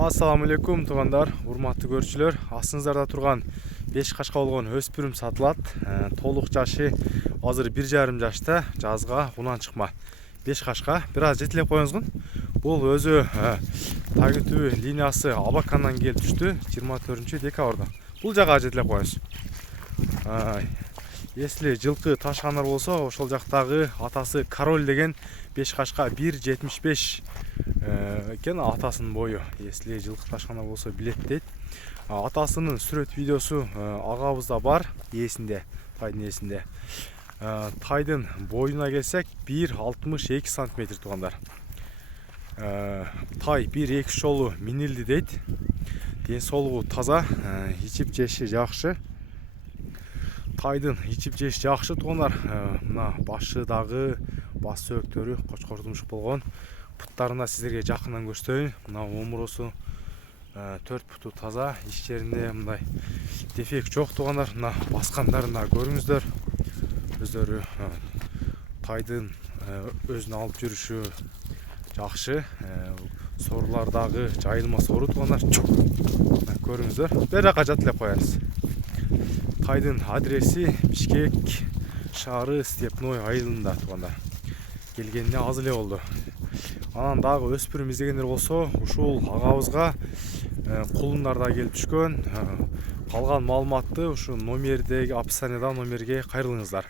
Assalamu алейкум туугандар, урматтуу көрүүчүлөр. Астыңыздарда турган 5 кашка болгон өспүрүм сатылат. Толук жашы азыр 1,5 жашта, жазга унан чыкма 5 кашка. Бир аз жетилеп коюңузгун. Бул өзү тагытуу линиясы Абакандан келип түштү 24-декабрда. Бул жага жетилеп коюңуз. Если жылкы ташкандар болсо, ошол жактагы атасы Король деген 5 кашка 1,75 экен атасынын бою. Если жылкы ташкандар болсо билет дейт. Атасынын сүрөт видеосу агабызда бар, ээсинде, тайдын ээсинде. Тайдын боюна келсек 1,62 см туугандар. Тай 1-2 жолу минилди дейт. Ден соолугу таза, ичип жеши жакшы. Тайдын ичип жеши жакшы туугандар. Мына башы дагы, бас сөөктөрү кочкортумуш болгон. Путтарына сиздерге жакындан көрсөтөйүн. Мына омуросу 4 путу таза, ич жеринде мындай дефект жок туугандар. Мына баскандарына көрүңүздөр. Өздөрү тайдын өзүн алып жүрүшү жакшы. Сорулар дагы жайылма сору туугандар. Көрүңүздөр. Бер жака жатылып коебуз. Тайдын адреси Бишкек шаары Степной айылында туугандар. Келгенине аз эле болду. Анан дагы өспүрүм издегендер болсо, ушул агабызга кулундарда келип түшкөн. Калган маалыматты ушу номердеги описанияда номерге кайрылыңыздар.